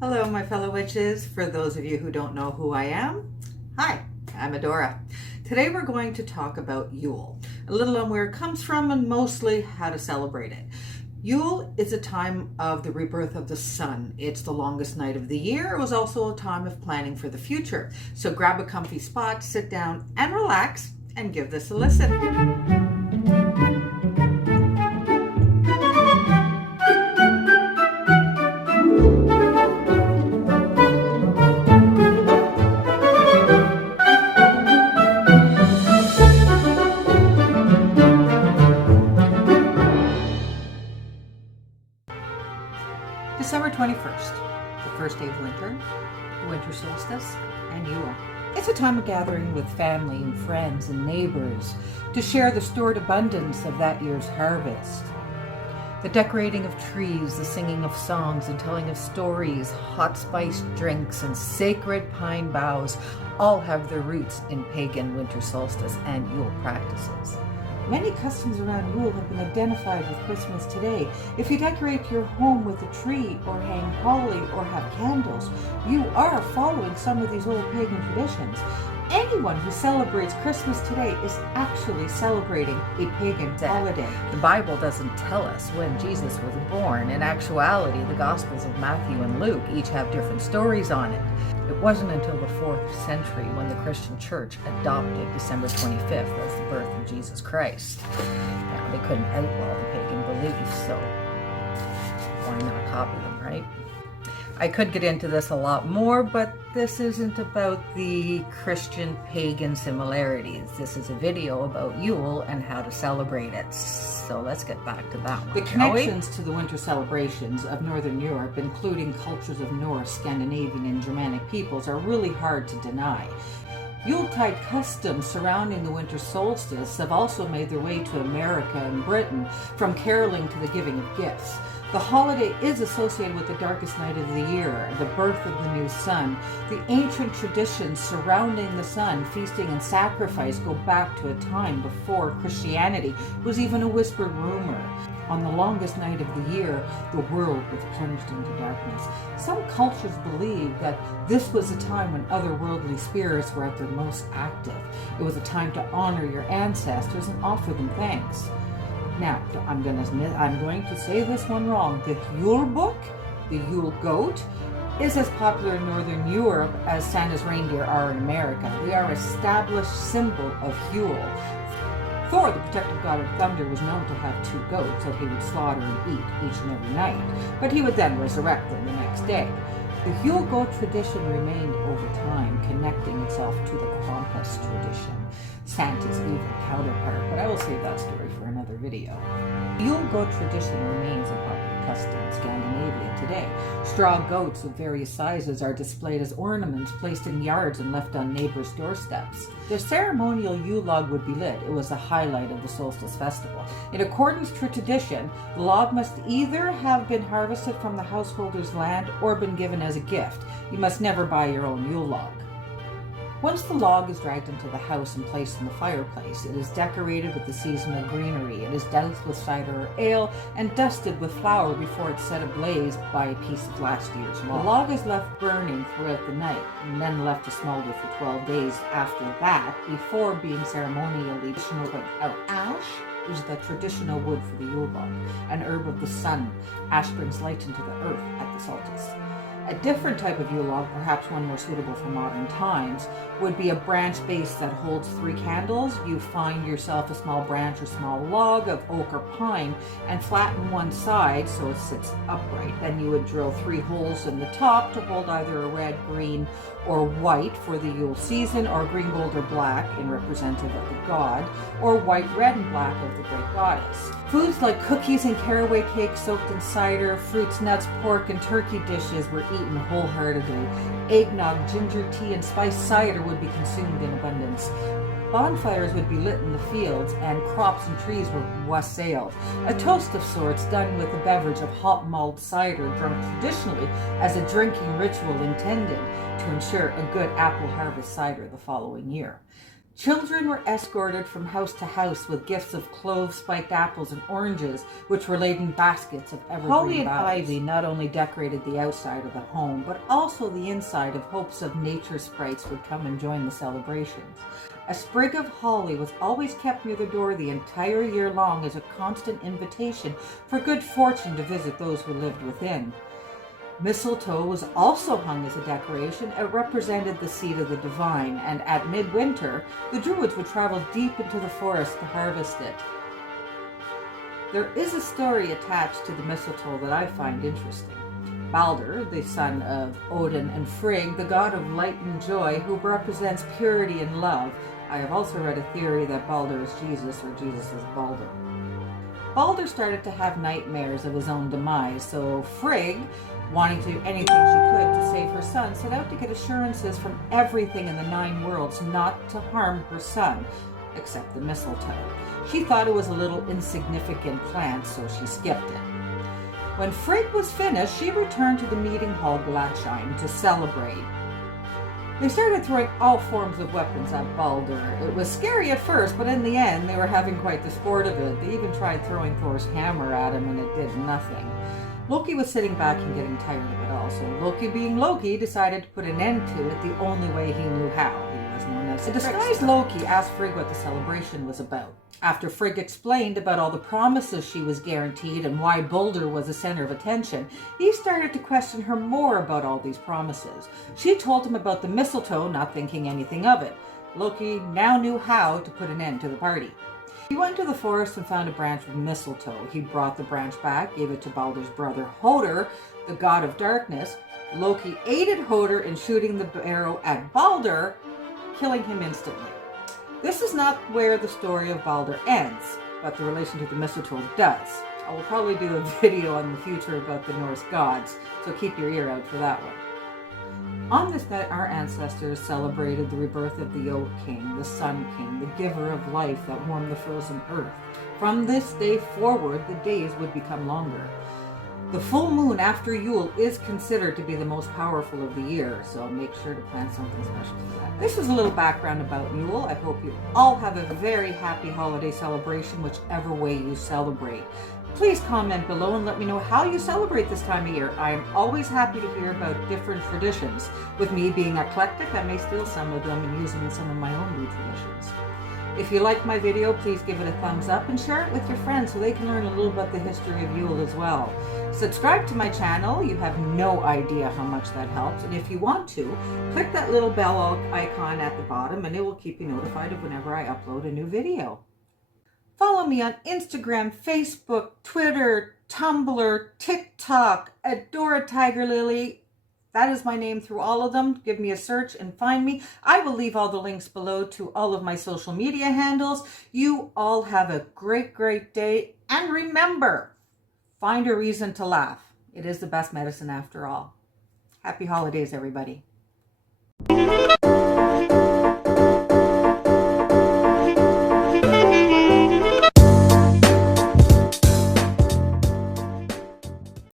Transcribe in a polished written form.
Hello, my fellow witches. For those of you who don't know who I am, hi, I'm Adora. Today we're going to talk about Yule, a little on where it comes from and mostly how to celebrate it. Yule is a time of the rebirth of the sun. It's the longest night of the year. It was also a time of planning for the future. So grab a comfy spot, sit down and relax and give this a listen. December 21st, the first day of winter, the winter solstice, and Yule. It's a time of gathering with family and friends and neighbors to share the stored abundance of that year's harvest. The decorating of trees, the singing of songs and telling of stories, hot spiced drinks and sacred pine boughs all have their roots in pagan winter solstice and Yule practices. Many customs around Yule have been identified with Christmas today. If you decorate your home with a tree or hang holly or have candles, you are following some of these old pagan traditions. Anyone who celebrates Christmas today is actually celebrating a pagan holiday. The Bible doesn't tell us when Jesus was born. In actuality, the Gospels of Matthew and Luke each have different stories on it. It wasn't until the 4th century when the Christian Church adopted December 25th as the birth of Jesus Christ. Now, they couldn't outlaw the pagan beliefs, so why not copy them, right? I could get into this a lot more, but this isn't about the Christian pagan similarities. This is a video about Yule and how to celebrate it. So let's get back to that one. The connections to the winter celebrations of Northern Europe, including cultures of Norse, Scandinavian, and Germanic peoples, are really hard to deny. Yuletide customs surrounding the winter solstice have also made their way to America and Britain, from caroling to the giving of gifts. The holiday is associated with the darkest night of the year, the birth of the new sun. The ancient traditions surrounding the sun, feasting and sacrifice, go back to a time before Christianity was even a whispered rumor. On the longest night of the year, the world was plunged into darkness. Some cultures believe that this was a time when otherworldly spirits were at their most active. It was a time to honor your ancestors and offer them thanks. Now, I'm going to say this one wrong. The Yule Book, the Yule Goat, is as popular in Northern Europe as Santa's reindeer are in America. They are an established symbol of Yule. Thor, the protective god of thunder, was known to have 2 goats that he would slaughter and eat each and every night, but he would then resurrect them the next day. The Yule Goat tradition remained over time, connecting itself to the Krampus tradition, Santa's evil counterpart, but I will save that story for another video. The Yule Goat tradition remains a popular custom in Scandinavia today. Straw goats of various sizes are displayed as ornaments placed in yards and left on neighbors' doorsteps. The ceremonial Yule log would be lit. It was a highlight of the solstice festival. In accordance to tradition, the log must either have been harvested from the householder's land or been given as a gift. You must never buy your own Yule log. Once the log is dragged into the house and placed in the fireplace, it is decorated with the seasonal greenery. It is doused with cider or ale and dusted with flour before it's set ablaze by a piece of last year's log. The log is left burning throughout the night and then left to smolder for 12 days after that before being ceremonially put out. Ash is the traditional wood for the Yule log, an herb of the sun. Ash brings light into the earth at the solstice. A different type of Yule log, perhaps one more suitable for modern times, would be a branch base that holds 3 candles. You find yourself a small branch or small log of oak or pine and flatten one side so it sits upright. Then you would drill 3 holes in the top to hold either a red, green, or white for the Yule season, or green, gold, or black in representative of the god, or white, red, and black of the great goddess. Foods like cookies and caraway cakes soaked in cider, fruits, nuts, pork, and turkey dishes were eaten wholeheartedly. Eggnog, ginger tea, and spiced cider would be consumed in abundance. Bonfires would be lit in the fields, and crops and trees were wassailed. A toast of sorts done with a beverage of hot mulled cider, drunk traditionally as a drinking ritual intended to ensure a good apple harvest cider the following year. Children were escorted from house to house with gifts of cloves, spiked apples, and oranges, which were laid in baskets of evergreen Holly and boughs. ivy Not only decorated the outside of the home, but also the inside, of hopes of nature sprites would come and join the celebrations. A sprig of holly was always kept near the door the entire year long as a constant invitation for good fortune to visit those who lived within. Mistletoe was also hung as a decoration. It represented the seed of the divine, and at midwinter, the Druids would travel deep into the forest to harvest it. There is a story attached to the mistletoe that I find interesting. Balder, the son of Odin and Frigg, the god of light and joy, who represents purity and love. I have also read a theory that Balder is Jesus, or Jesus is Balder. Balder started to have nightmares of his own demise, so Frigg, wanting to do anything she could to save her son, set out to get assurances from everything in the 9 worlds not to harm her son, except the mistletoe. She thought it was a little insignificant plant, so she skipped it. When Frigg was finished, she returned to the meeting hall Gladsheim to celebrate. They started throwing all forms of weapons at Balder. It was scary at first, but in the end, they were having quite the sport of it. They even tried throwing Thor's hammer at him, and it did nothing. Loki was sitting back and getting tired of it all, so Loki, being Loki, decided to put an end to it the only way he knew how. He was known as a disguised Loki asked Frigg what the celebration was about. After Frigg explained about all the promises she was guaranteed and why Balder was the center of attention, he started to question her more about all these promises. She told him about the mistletoe, not thinking anything of it. Loki now knew how to put an end to the party. He went to the forest and found a branch of mistletoe. He brought the branch back, gave it to Balder's brother Hoder, the god of darkness. Loki aided Hoder in shooting the arrow at Balder, killing him instantly. This is not where the story of Balder ends, but the relation to the mistletoe does. I will probably do a video in the future about the Norse gods, so keep your ear out for that one. On this night, our ancestors celebrated the rebirth of the Oak King, the Sun King, the giver of life that warmed the frozen earth. From this day forward, the days would become longer. The full moon after Yule is considered to be the most powerful of the year, so make sure to plan something special for that. This is a little background about Yule. I hope you all have a very happy holiday celebration, whichever way you celebrate. Please comment below and let me know how you celebrate this time of year. I am always happy to hear about different traditions. With me being eclectic, I may steal some of them and use them in some of my own new traditions. If you like my video, please give it a thumbs up and share it with your friends so they can learn a little about the history of Yule as well. Subscribe to my channel. You have no idea how much that helps. And if you want to, click that little bell icon at the bottom and it will keep you notified of whenever I upload a new video. Follow me on Instagram, Facebook, Twitter, Tumblr, TikTok, Adora Tiger Lily. That is my name through all of them. Give me a search and find me. I will leave all the links below to all of my social media handles. You all have a great, great day. And remember, find a reason to laugh. It is the best medicine after all. Happy holidays, everybody.